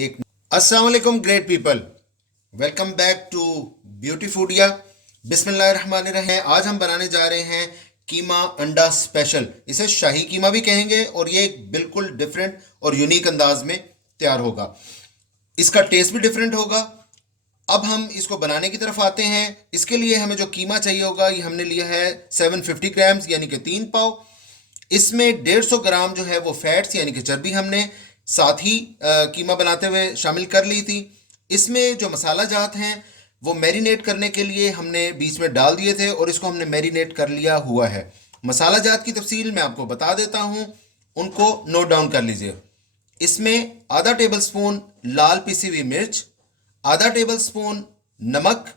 एक अस्सलाम वालेकुम great people, welcome back to beauty foodia. बिस्मिल्लाहिर्रहमानिर्रहीम। आज हम बनाने जा रहे हैं कीमा अंडा स्पेशल। इसे शाही कीमा भी कहेंगे और ये एक बिल्कुल डिफरेंट और यूनिक अंदाज में तैयार होगा। इसका टेस्ट भी डिफरेंट होगा। अब हम इसको बनाने की तरफ आते हैं। इसके लिए हमें जो कीमा चाहिए होगा, ये हमने लिया है 750 ग्राम्स यानी कि 3 पाव। इसमें 150 ग्राम जो है वो फैट्स यानी कि चर्बी हमने साथ ही कीमा बनाते हुए शामिल कर ली थी। इसमें जो मसाला जात हैं वो मैरिनेट करने के लिए हमने बीच में डाल दिए थे और इसको हमने मैरिनेट कर लिया हुआ है। मसाला जात की तफसील मैं आपको बता देता हूँ, उनको नोट डाउन कर लीजिए। इसमें आधा टेबल स्पून लाल पिसी हुई मिर्च, आधा टेबल स्पून नमक,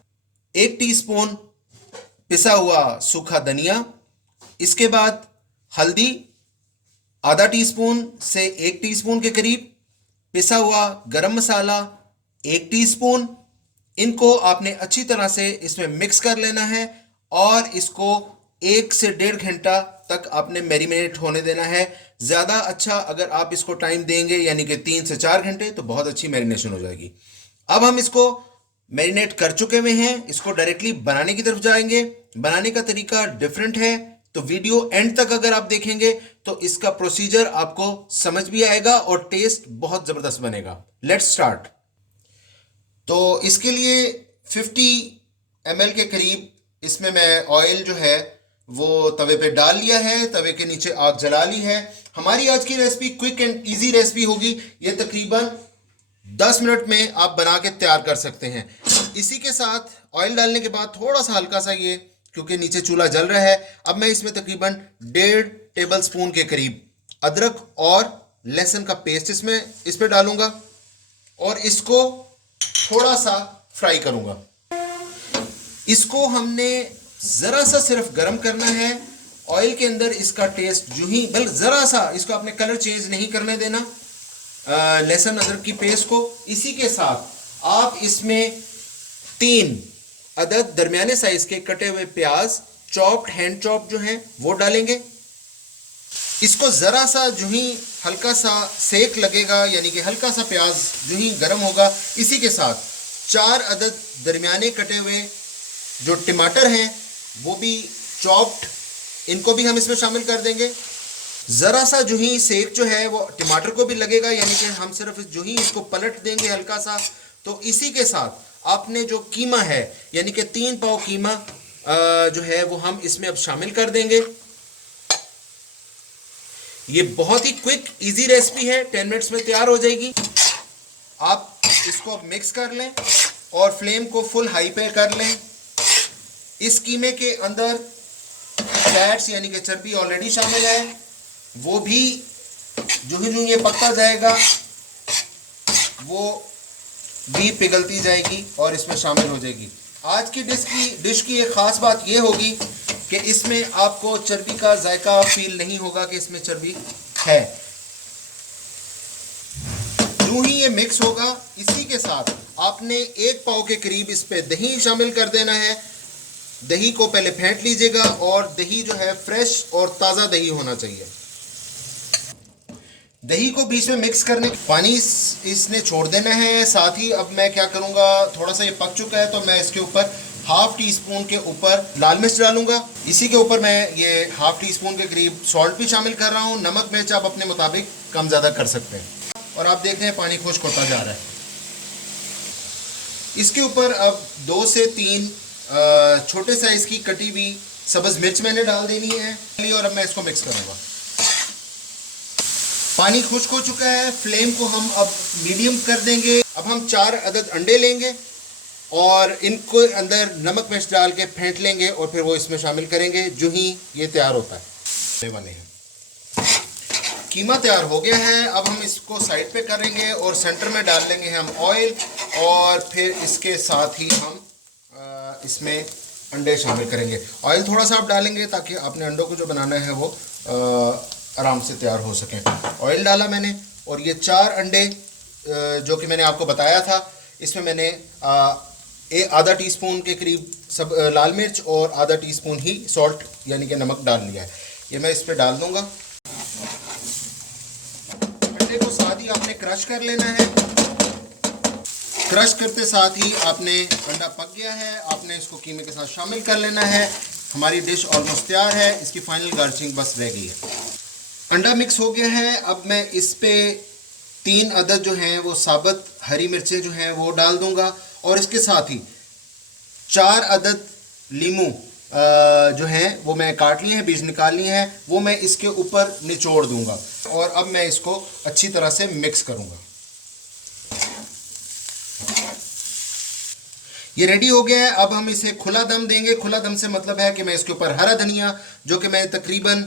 1 टीस्पून पिसा हुआ सूखा धनिया, इसके बाद हल्दी आधा टीस्पून से 1 टीस्पून के करीब, पिसा हुआ गरम मसाला 1 टीस्पून। इनको आपने अच्छी तरह से इसमें मिक्स कर लेना है और इसको 1 से 1.5 घंटा तक आपने मैरिनेट होने देना है। ज़्यादा अच्छा अगर आप इसको टाइम देंगे यानी कि 3 से 4 घंटे तो बहुत अच्छी मैरिनेशन हो जाएगी। अब हम इसको मैरिनेट कर चुके हुए हैं, इसको डायरेक्टली बनाने की तरफ जाएंगे। बनाने का तरीका डिफरेंट है, तो वीडियो एंड तक अगर आप देखेंगे तो इसका प्रोसीजर आपको समझ भी आएगा और टेस्ट बहुत ज़बरदस्त बनेगा। Let's start. तो इसके लिए 50 ml के करीब इसमें मैं ऑयल जो है वो तवे पे डाल लिया है। तवे के नीचे आग जला ली है। हमारी आज की recipe quick and easy recipe होगी। ये तकरीबन 10 मिनट में आप बना के तैयार कर सकते हैं। इसी के साथ ऑयल डालने के बाद थोड़ा सा हल्का सा ये, क्योंकि नीचे चूल्हा जल रहा है, अब मैं इसमें तकरीबन 1.5 टेबल स्पून के करीब अदरक और लहसुन का पेस्ट इस पे डालूंगा और इसको थोड़ा सा फ्राई करूंगा। इसको हमने ज़रा सा सिर्फ गर्म करना है ऑयल के अंदर। इसका टेस्ट जो ही बल्कि ज़रा सा, इसको आपने कलर चेंज नहीं करने देना लहसुन अदरक की पेस्ट को। इसी के साथ आप इसमें 3 अदद दरमियाने साइज के कटे हुए प्याज चॉप्ड हैंड चॉप जो हैं वो डालेंगे। इसको ज़रा सा जो ही हल्का सा सेक लगेगा यानी कि हल्का सा प्याज जो ही गर्म होगा, इसी के साथ 4 अदद दरमियाने कटे हुए जो टमाटर हैं वो भी चॉप्ड, इनको भी हम इसमें शामिल कर देंगे। ज़रा सा जो ही सेक जो है वो टमाटर को भी लगेगा यानी कि हम सिर्फ जो ही इसको पलट देंगे हल्का सा। तो इसी के साथ आपने जो कीमा है यानी कि 3 पाव कीमा जो है वो हम इसमें अब शामिल कर देंगे। ये बहुत ही क्विक इजी रेसिपी है, 10 मिनट्स में तैयार हो जाएगी। आप इसको अब मिक्स कर लें और फ्लेम को फुल हाई पे कर लें। इस कीमे के अंदर फैट्स यानी कि चर्बी ऑलरेडी शामिल है, वो भी जो ही ये पकता जाएगा वो भी पिघलती जाएगी और इसमें शामिल हो जाएगी। आज की डिश की एक ख़ास बात ये होगी कि इसमें आपको चर्बी का जायका फील नहीं होगा कि इसमें चर्बी है। यूं ही ये मिक्स होगा। इसी के साथ आपने 1 पाव के करीब इस पे दही शामिल कर देना है। दही को पहले फेंट लीजिएगा और दही जो है फ्रेश और ताज़ा दही होना चाहिए। दही को बीच में मिक्स करने पानी इसने छोड़ देना है। साथ ही अब मैं क्या करूँगा, थोड़ा सा ये पक चुका है तो मैं इसके ऊपर ½ टीस्पून के ऊपर लाल मिर्च डालूंगा। इसी के ऊपर मैं ये ½ टीस्पून के करीब सॉल्ट भी शामिल कर रहा हूँ। नमक मिर्च आप अपने मुताबिक कम ज़्यादा कर सकते हैं। और आप देख रहे हैं पानी खुश्क होता जा रहा है। इसके ऊपर अब 2 से 3 छोटे साइज़ की कटी हुई सब्ज़ मिर्च मैंने डाल देनी है और अब मैं इसको मिक्स करूँगा। पानी खुश्क हो चुका है, फ्लेम को हम अब मीडियम कर देंगे। अब हम 4 अदद अंडे लेंगे और इनको अंदर नमक मिर्च डाल के फेंट लेंगे और फिर वो इसमें शामिल करेंगे जो ही ये तैयार होता है। वाले हैं कीमा तैयार हो गया है। अब हम इसको साइड पे करेंगे और सेंटर में डाल लेंगे हम ऑयल और फिर इसके साथ ही हम इसमें अंडे शामिल करेंगे। ऑयल थोड़ा सा आप डालेंगे ताकि आपने अंडों को जो बनाना है वो आराम से तैयार हो सकें। ऑयल डाला मैंने और ये 4 अंडे जो कि मैंने आपको बताया था, इसमें मैंने आधा टीस्पून के करीब सब लाल मिर्च और आधा टीस्पून ही सॉल्ट यानी कि नमक डाल लिया है। ये मैं इस पर डाल दूंगा। अंडे को साथ ही आपने क्रश कर लेना है क्रश करते साथ ही आपने अंडा पक गया है, आपने इसको कीमे के साथ शामिल कर लेना है। हमारी डिश ऑलमोस्ट तैयार है, इसकी फाइनल गार्निशिंग बस रह गई है। अंडा मिक्स हो गया है। अब मैं इस पे 3 अदद जो हैं वो साबुत हरी मिर्चें जो हैं वो डाल दूंगा और इसके साथ ही 4 अदद लीमू जो हैं वो मैं काट लिए हैं, बीज निकाल लिए हैं, वो मैं इसके ऊपर निचोड़ दूंगा और अब मैं इसको अच्छी तरह से मिक्स करूंगा। ये रेडी हो गया है। अब हम इसे खुला दम देंगे। खुला दम से मतलब है कि मैं इसके ऊपर हरा धनिया जो कि मैं तकरीबन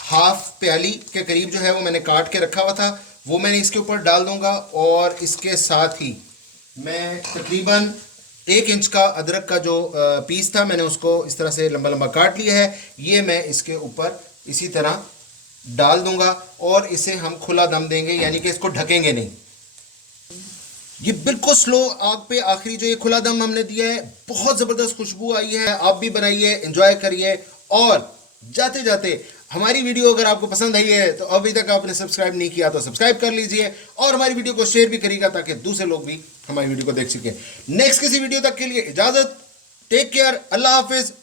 हाफ प्याली के करीब जो है वो मैंने काट के रखा हुआ था, वो मैंने इसके ऊपर डाल दूंगा और इसके साथ ही मैं तकरीबन 1 इंच का अदरक का जो पीस था मैंने उसको इस तरह से लंबा लंबा काट लिया है, ये मैं इसके ऊपर इसी तरह डाल दूंगा और इसे हम खुला दम देंगे, यानी कि इसको ढकेंगे नहीं। ये बिल्कुल स्लो आग पे आखिरी जो ये खुला दम हमने दिया है, बहुत ज़बरदस्त खुशबू आई है। आप भी बनाइए, एंजॉय करिए और जाते जाते हमारी वीडियो अगर आपको पसंद आई है तो अभी तक आपने सब्सक्राइब नहीं किया तो सब्सक्राइब कर लीजिए और हमारी वीडियो को शेयर भी करिएगा ताकि दूसरे लोग भी हमारी वीडियो को देख सकें। नेक्स्ट किसी वीडियो तक के लिए इजाज़त, टेक केयर, अल्लाह हाफिज़,